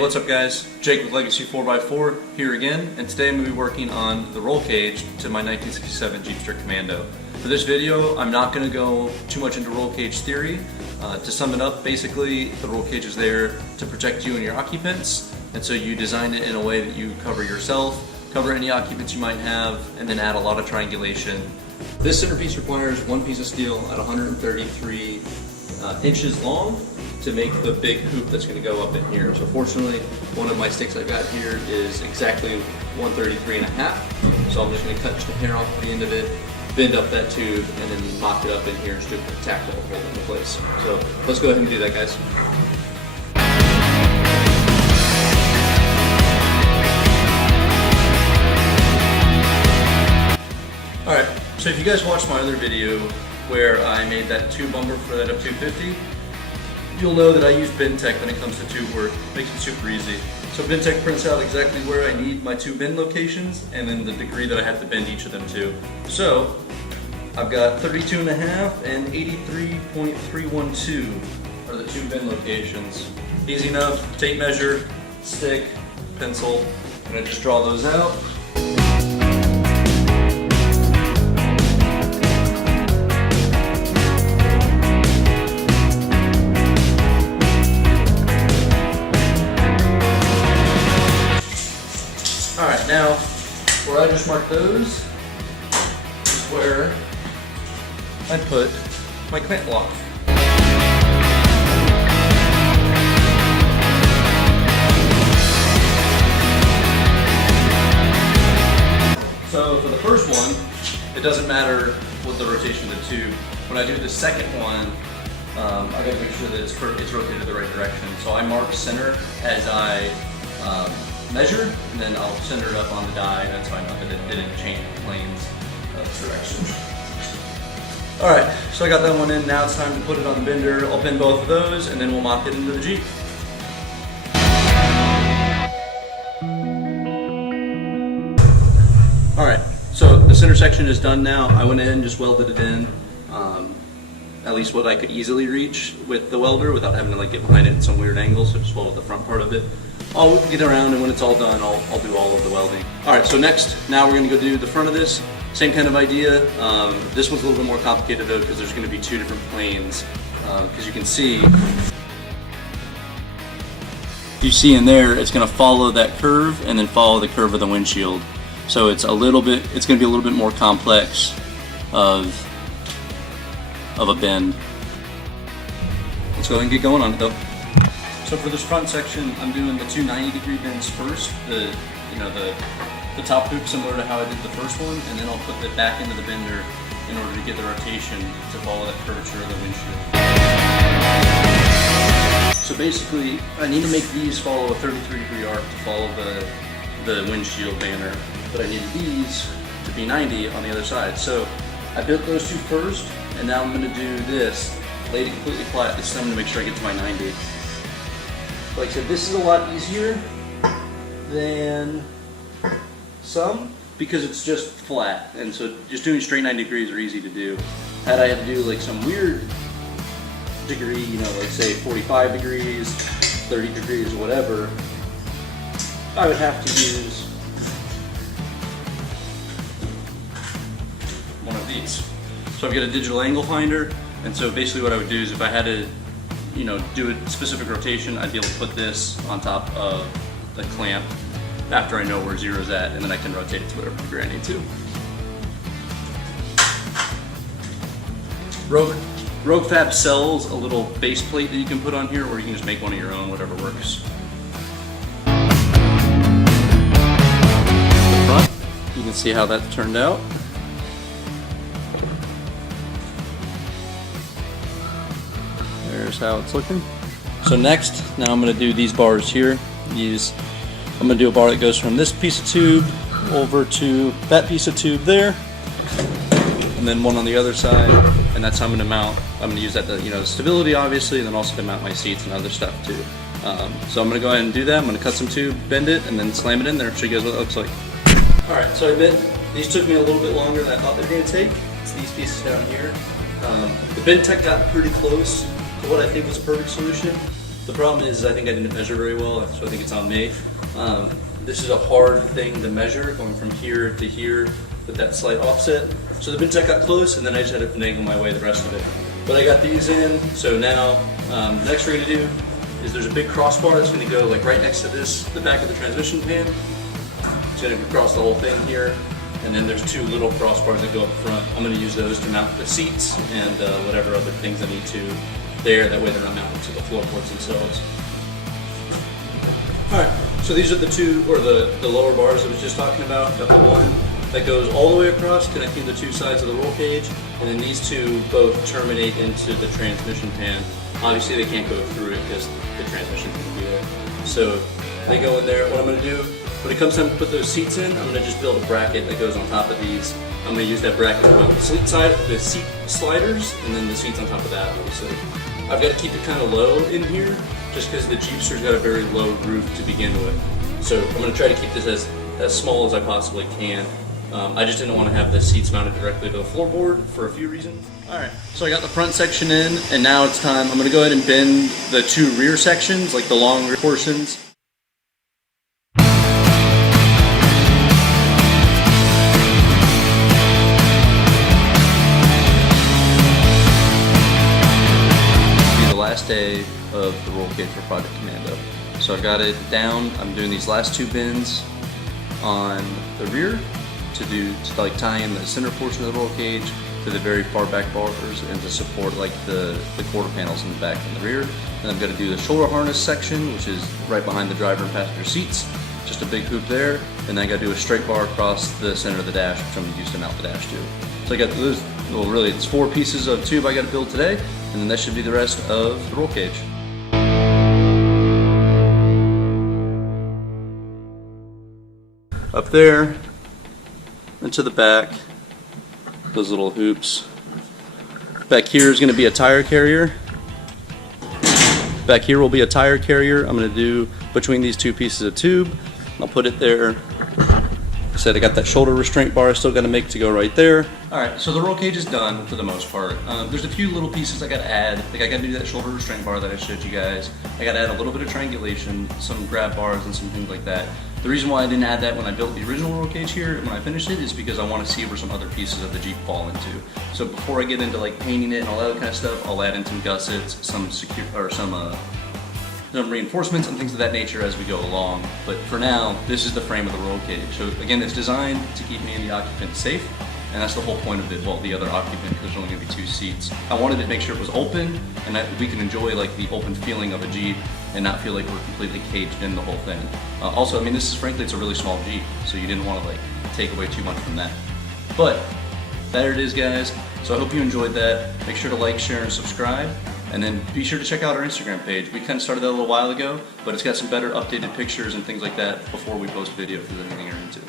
what's up guys? Jake with Legacy 4x4 here again, and today I'm going to be working on the roll cage to my 1967 Jeepster Commando. For this video, I'm not going to go too much into roll cage theory. To sum it up, basically the roll cage is there to protect you and your occupants, and so you design it in a way that you cover yourself, cover any occupants you might have, and then add a lot of triangulation. This centerpiece requires one piece of steel at 133 inches long to make the big hoop that's going to go up in here. So fortunately, one of my sticks I got here is exactly 133.5. So I'm just going to cut just a hair off the end of it, bend up that tube, and then mock it up in here just to tack the whole into place. So let's go ahead and do that, guys. Alright, so if you guys watched my other video where I made that tube bumper for that F250, you'll know that I use Bendtech when it comes to tube work. It makes it super easy. So Bendtech prints out exactly where I need my two bend locations and then the degree that I have to bend each of them to. So I've got 32.5 and 83.312 are the two bend locations. Easy enough, tape measure, stick, pencil. I'm gonna just draw those out. Alright, now where I just marked those is where I put my clamp block. So for the first one, it doesn't matter what the rotation of the tube. When I do the second one, I gotta make sure that it's rotated the right direction. So I mark center as I measure, and then I'll center it up on the die. That's how I know that it didn't change planes of direction. Alright, so I got that one in. Now it's time to put it on the bender. I'll bend both of those, and then we'll mock it into the Jeep. Alright, so the center section is done now. I went in and just welded it in. At least what I could easily reach with the welder without having to like get behind it at some weird angle, so just welded the front part of it. I'll get around, and when it's all done, I'll do all of the welding. Alright, so now we're going to go do the front of this. Same kind of idea. This one's a little bit more complicated though, because there's going to be two different planes. Because you can see in there, it's going to follow that curve and then follow the curve of the windshield. So it's going to be a little bit more complex of a bend. Let's go ahead and get going on it though. So for this front section, I'm doing the two 90-degree bends first. The top hoop similar to how I did the first one, and then I'll put it back into the bender in order to get the rotation to follow that curvature of the windshield. So basically, I need to make these follow a 33-degree arc to follow the windshield banner, but I need these to be 90 on the other side. So I built those two first, and now I'm going to do this, laid it completely flat. This time I'm going to make sure I get to my 90. Like I said, this is a lot easier than some because it's just flat, and so just doing straight 90 degrees are easy to do. Had I had to do like some weird degree, you know, like say 45 degrees, 30 degrees, whatever, I would have to use one of these. So I've got a digital angle finder, and so basically what I would do is if I had to do a specific rotation, I'd be able to put this on top of the clamp after I know where zero's at, and then I can rotate it to whatever degree I need to. Rogue Fab sells a little base plate that you can put on here, or you can just make one of your own, whatever works. The front, you can see how that turned out. There's how it's looking. So next, now I'm going to do these bars here. I'm going to do a bar that goes from this piece of tube over to that piece of tube there, and then one on the other side, and that's how I'm going to mount. I'm going to use that to, the stability obviously, and then also to mount my seats and other stuff too. So I'm going to go ahead and do that. I'm going to cut some tube, bend it, and then slam it in there, show you guys what it looks like. Alright, so I admit, these took me a little bit longer than I thought they were going to take. It's these pieces down here. The Bendtech got pretty close to what I think was a perfect solution. The problem is I think I didn't measure very well, so I think it's on me. This is a hard thing to measure, going from here to here with that slight offset. So the Bendtech got close, and then I just had to finagle my way the rest of it. But I got these in, so now next we're going to do is there's a big crossbar that's going to go like right next to this, the back of the transmission pan. It's going to cross the whole thing here, and then there's two little crossbars that go up front. I'm going to use those to mount the seats and whatever other things I need to there. That way they're not mounted to the floorboards themselves. All right, so these are the two, or the lower bars I was just talking about. Got the one that goes all the way across, connecting the two sides of the roll cage, and then these two both terminate into the transmission pan. Obviously they can't go through it because the transmission can be there. So they go in there. What I'm gonna do, when it comes time to put those seats in, I'm gonna just build a bracket that goes on top of these. I'm gonna use that bracket to put the seat sliders, and then the seats on top of that, obviously. I've got to keep it kind of low in here, just because the Jeepster's got a very low roof to begin with. So I'm gonna try to keep this as small as I possibly can. I just didn't want to have the seats mounted directly to the floorboard for a few reasons. Alright, so I got the front section in, and now it's time. I'm going to go ahead and bend the two rear sections, like the long rear portions. The last day of the roll cage for Project Commando. So I've got it down. I'm doing these last two bends on the rear to like tie in the center portion of the roll cage to the very far back bars and to support like the quarter panels in the back and the rear. And I'm going to do the shoulder harness section, which is right behind the driver and passenger seats. Just a big hoop there, and then I got to do a straight bar across the center of the dash, which I'm going to use to mount the dash to. So I got those. Well, really, it's 4 pieces of tube I got to build today, and then that should be the rest of the roll cage. Up there, into the back, those little hoops. Back here is going to be a tire carrier. Back here will be a tire carrier. I'm going to do between these two pieces of tube. I'll put it there. I said I got that shoulder restraint bar I still got to make to go right there. Alright, so the roll cage is done for the most part. There's a few little pieces I got to add. Like I got to do that shoulder restraint bar that I showed you guys. I got to add a little bit of triangulation, some grab bars and some things like that. The reason why I didn't add that when I built the original roll cage here and when I finished it is because I want to see where some other pieces of the Jeep fall into. So before I get into like painting it and all that kind of stuff, I'll add in some gussets, some reinforcements and things of that nature as we go along. But for now, this is the frame of the roll cage. So again, it's designed to keep me and the occupant safe, and that's the whole point of it. Well, the other occupant, because there's only going to be 2 seats. I wanted to make sure it was open and that we can enjoy like the open feeling of a Jeep and not feel like we're completely caged in the whole thing. Also, I mean, this is frankly, it's a really small Jeep, so you didn't want to like take away too much from that. But there it is, guys. So I hope you enjoyed that. Make sure to like, share, and subscribe. And then be sure to check out our Instagram page. We kind of started that a little while ago, but it's got some better updated pictures and things like that before we post video if there's anything you're into.